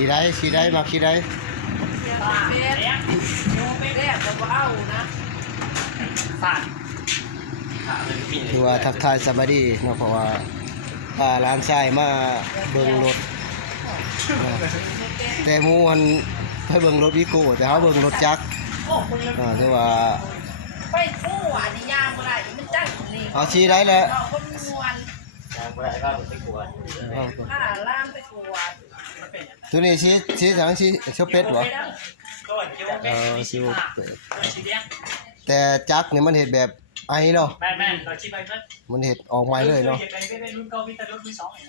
ขี่ได้มาขี่ได้คือว่าทักทายสบายดีเนาะเพราะว่าร้านชายมาเบิ่งรถแต่หมู่มันไปเบิ่งรถวิโก้แต่เขาเบิ่งรถจักรคือว่าไปคู่อันนี้ยางบ่ได้มันจังนี่เอาชี้ได้แล้วคนมวนยางบ่ได้ก็ไปกวดล่ามไปกวดตัวนี้ชี้จังชี้เชฟเป็ดบ่ชิวเป็ดแต่จักรนี่มันเห็ดแบบไอเนาะแม่เราชี้ไปเพิ่นมันเห็ดออกใหม่เลยเนาะรุ่นเก่ามีแต่รุ่นมือ2นี่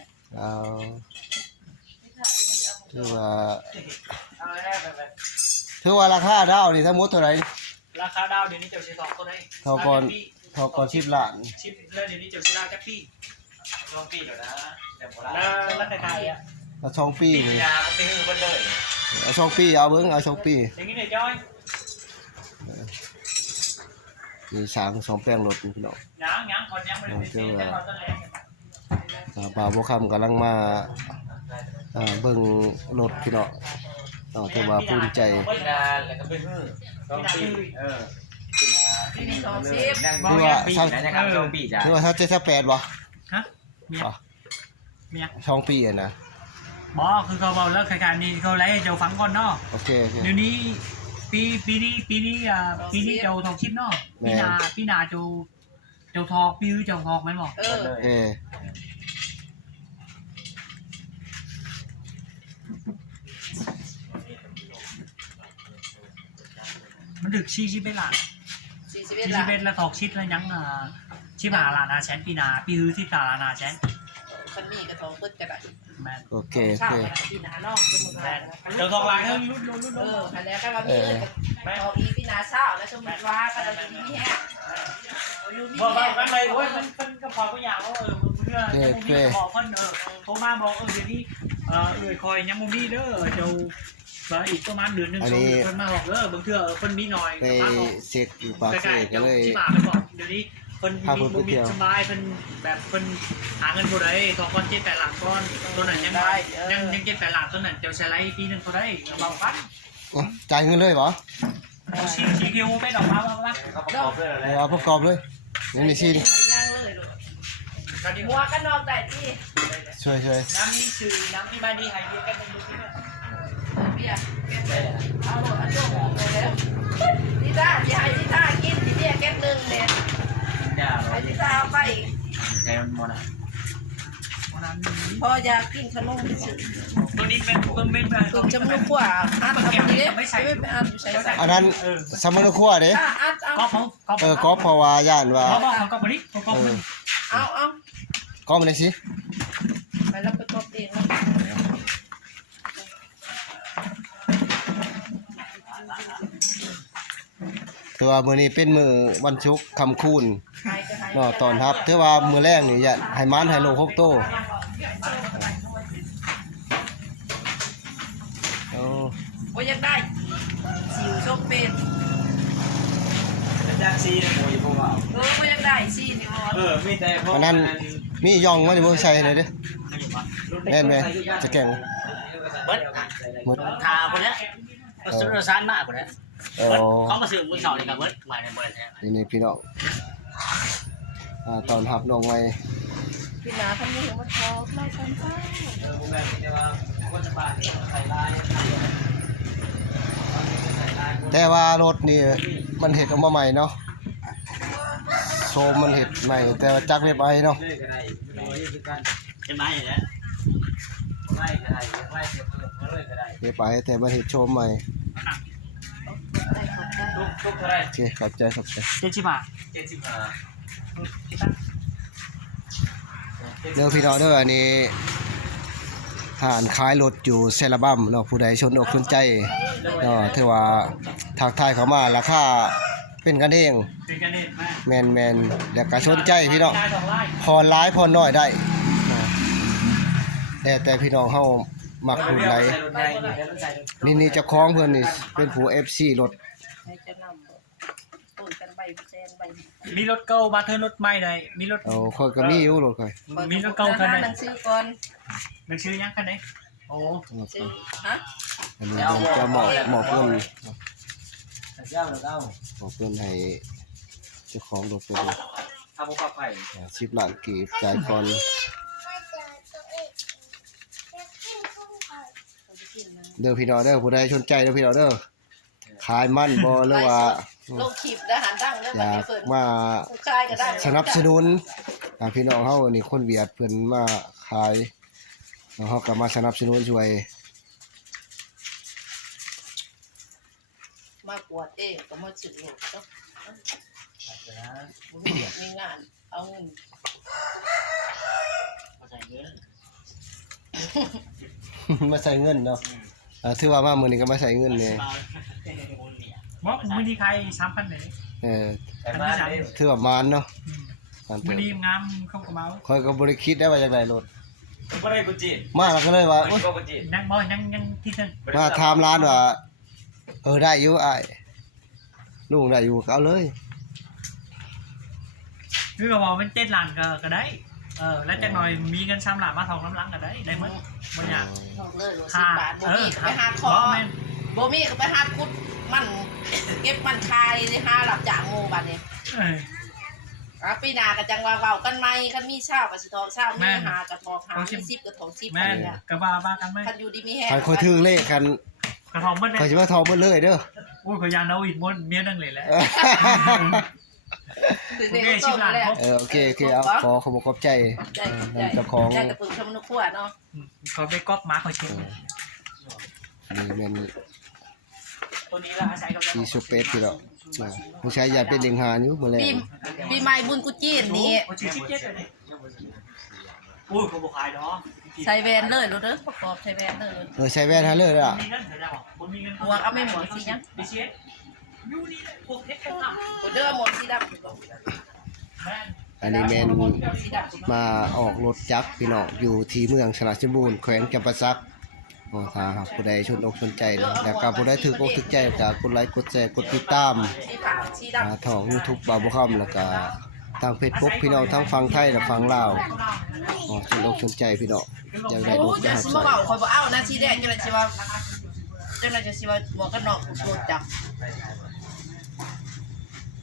ถือว่าราคาดาวนี่ทั้งหมดเท่าไหร่ราคาดาวเดี๋ยวนี้เจ้าสิทองเท่าใดเท่าก่อน10 ล้าน10แล้วเดี๋ยวนี้เจ้าสิดาวจักปี2ปีเดี๋ยวนะแต่บ่ได้แล้วใครอ่ะแล้ว2 ปีนี่ยาก็ไปฮือเบิดเลยเอา2 ปีเอาเบิ่งเอา2 ปีอย่างนี้ได้จ้อยมีช้าง2แปลงรถพี่น้องยังคนยังบ่ได้เซ็นแต่ตอนแรกบ่าวบ่คำกำลังมาเบิ่งรถพี่น้องถือว่าภูมิใจแล้วก็ไปฮือ2ปีคือว่า2 ปีจ้ะคือว่า7-8บ่ฮะเมีย2 ปีอ่ะนะบ่คือเขาบอกแล้วคล้ายๆนี่เขาไล่เจ้าฟังก่อนเนาะโอเคเดี๋ยวนี้ปีนี้เจ้าทองชิปเนาะปีหน้าเจ้าทองปีเจ้าทองแม่นบ่มันดึก41 ล้าน41แล้วทอกชิดแล้วยังชิบหาล้าน5แสนปีหน้าปีฮือที่ตาล้าน5แสนคนนี้ก็ทองเปิดก็ได้แม่นโอเคปีหน้าเนาะสมมุติว่าเจ้าทองล้านเฮารุ่นอันนี้ก็ว่ามีเงินทองอีปีหน้าเช้าแล้วสมมุติว่าก็ได้มีแฮะอยู่นี่แฮะมันเลยโอ้ยมันก็พอก็อย่างว่าเพื่อบอกเพิ่นโทรมาบอกเดี๋ยวนี้คอยยังบ่มีเด้อเจ้าอีกประมาณเดือนนึง2 เดือนเพิ่นมาบอกบางเทื่อเพิ่นมีน้อยมาบอกเช็คอยู่ปากเสกก็เลยที่มาเพิ่นบอกเดี๋ยวนี้เพิ่นมีสบายเพิ่นแบบเพิ่นหาเงินบ่ได้2 ก้อน7-8 หลักก้อนตัวนั้นยัง7-8 หลักตัวนั้นเจ้าใช้ไลฟ์ปีนึงเท่าใดเบาฟันจ่ายเงินเลยบ่เอาซีคิวไปดอกมาบ่เอาประกอบเลยนี่ซีนี่ย่างเลยลูกหัวกันนอกได้ที่ช่วยน้ำนี่ชื่อน้ำที่บ้านดีไฮเบียร์กันดูสิเบียร์เอาโจมแล้วนี่จ้าที่ให้ที่ตากินที่เบียร์แก้1เด้ให้ที่ตาเอาไปใช่มันหมดอ่ะพออยากกินขนมที่สุดตัวนี้เป็นตุ่มจมูกกว่าอัดเอาไปดิไม่ใช่อันนั้นสมนุครัวเด้ก็เพราะว่าย่านว่าก็บ่ดิก็เอาก็มาได้สิไปแล้วไปกดเองแล้วตัวมื้อนี้เป็นมื้อวันศุกร์ค่ำคูณเนาะตอนรับถือว่ามื้อแรกนี่อย่าให้มันให้โล6โตโอ้ยอยากได้สิวชกเป็ดอยากซีนะพวกเราโอ้ยอยากได้ซีนี่บ่มีแต่พวกนั้นมีย่องมาดิบ่ใส่เลยเด้แม่นมั้ยจะแก่งหมดทาพุ่นแล้วสุดสานมากพุ่นแล้วเขามาซื้อมื้อเช้านี่ก็เบิดมาในเบิดแท้นี่พี่น้องตอนรับน้องไว้พี่นาทำนี่ว่าทอไล่ซันซ่าแต่ว่ารถนี่มันเฮ็ดออกมาใหม่เนาะโชมมันเฮ็ดใหม่แต่ว่าจักเว็บไอเนาะเป็นไม้อย่างเงี้ยไม้ก็ได้ไม้เลยก็ได้เว็บไอแต่มันเฮ็ดโชมใหม่ทุกเท่าไหร่โอเคขอบใจ70 บาทเด้อพี่น้องเด้ออันนี้ร้านขายรถอยู่เซราบัมเนาะผู้ใดชนอกสนใจเนาะถือว่าทักทายเข้ามาราคาเป็นกันเองแม่นแล้วก็สนใจพี่น้องพอหลายพอน้อยได้แต่พี่น้องเฮามักรุ่นไหนนี่เจ้าของเพิ่นนี่เป็นผู้ FC รถมีรถเก่ามาเทิร์นรถใหม่ได้มีรถค่อยก็มีอยู่รถค่อยมีรถเก่าคันไหนหนังสือก่อนหนังสือยังคันไหน โอ้ ชื่อฮะ อันนี้จะหมอบเงิน เจ้าเราเอา หมอบเงินให้เจ้าของรถเป็น ทำมุกปลาไผ่ 10 ล้านกีบจ่ายก่อนเด้อพี่น้องเด้อผู้ใดสนใจเด้อพี่น้องเด้อขายมันบ่หรือว่า ลงคลิปแล้วหันดังแล้ว อ มัน ยา จะ ก เปิด มา ผู้ชายก็ได้ สนับสนุนพี่น้องเฮานี่คนเวียดเพิ่นมาขายแล้วเฮาก็มาสนับสนุนช่วย มากวดเองก็มาสืบโลกก็มีงานเอาเงิน มาใส่เงิน มาใส่เงินเนาะถือว่ามามื้อนี้ก็มาใส่เงินนี่ บอกมือนี้ใคร3,000เลย แต่บ้านนี่ ถือว่ามานเนาะ มือนี้งามเข้ากระเป๋า ค่อยก็บ่ได้คิดได้ว่าจังได๋รถ ก็ได้กุจีน มาแล้วก็เลยว่า ก็กุจีน ยังบ่ยังที่นึง มาถามร้านว่าได้อยู่อ้ายลุงได้อยู่ก็เอาเลย คือกระเป๋ามัน7ล้านก็ได้แล้วจักหน่อยมีเงิน3ล้านมาทองน้ำลังก็ได้หมดบ่ยาก เอาเลย10 บาทบ่มีก็ไปหาคอบ่มีก็ไปหาคุดมันเก็บมันคายหาหลับจากงูบัดนี้ปีหน้าก็จังว่าเว้ากันใหม่คันมีเช้าก็สิทองเช้ามีหากระทองหามี10ก็ทอง10 แม่น เนี่ย กระบาบ้ากันไหม คันอยู่ดีมีแฮง คันค่อยถึงเลขกัน กระทองมัน ค่อยสิมาทองเบิดเลยเด้อ อุ้ยขอยานเอาอีกมดเมียนั่งเลยแหละ ถึงเด็กก็ต้องแล้ว โอเคเอาขอบคุณใจ ใจใจ เจ้าของ ใจกระปุกชมนุขวดเนาะ เขาไปก๊อกมาเขาชิม นี่แม่น ตัวนี้ละอาศัยกับ อีสุเปซพี่เนาะผู้ชายอยากเป็นเด็กหาอยู่มื้อแลง ปีใหม่บุญกุจีนนี่ โอ้ชิชิเจ็ดเลยอุ้ยเขาบอกขายเนาะ ใส่แวนเลยรู้เด้อประกอบใส่แวนเลย ใส่แว่นหาเลยล่ะ มีเงินเถอะจ้าคนมีเงิน หมวกเอาไม่หมวกสิยัง ดิเชฟยูนี่พวกเทคนิค กูเด้อหมวกสีดำ แม่น อันนี้แม่น สีดำ มาออกรถจักรพี่น้องอยู่ที่เมืองฉลาดสมบูรณ์แขวงจำปาสักถ้าหากผู้ใดชนอกสนใจนะแล้วก็ผู้ใดถืออกถึกใจก็กดไลค์กดแชร์กดติดตาม สีขาวสีดำ ทาง YouTube บาบุค่ำแล้วก็ทาง Facebook พี่น้องทั้งฝั่งไทยและฝั่งลาวชนอกสนใจพี่น้องอยากได้ โอ้ รูป จะ จะ สิมาเว้าคอยบ่เอานะสีแดงจังได๋สิว่าจังได๋จะสิว่าหมวกกันน็อกโดนจับ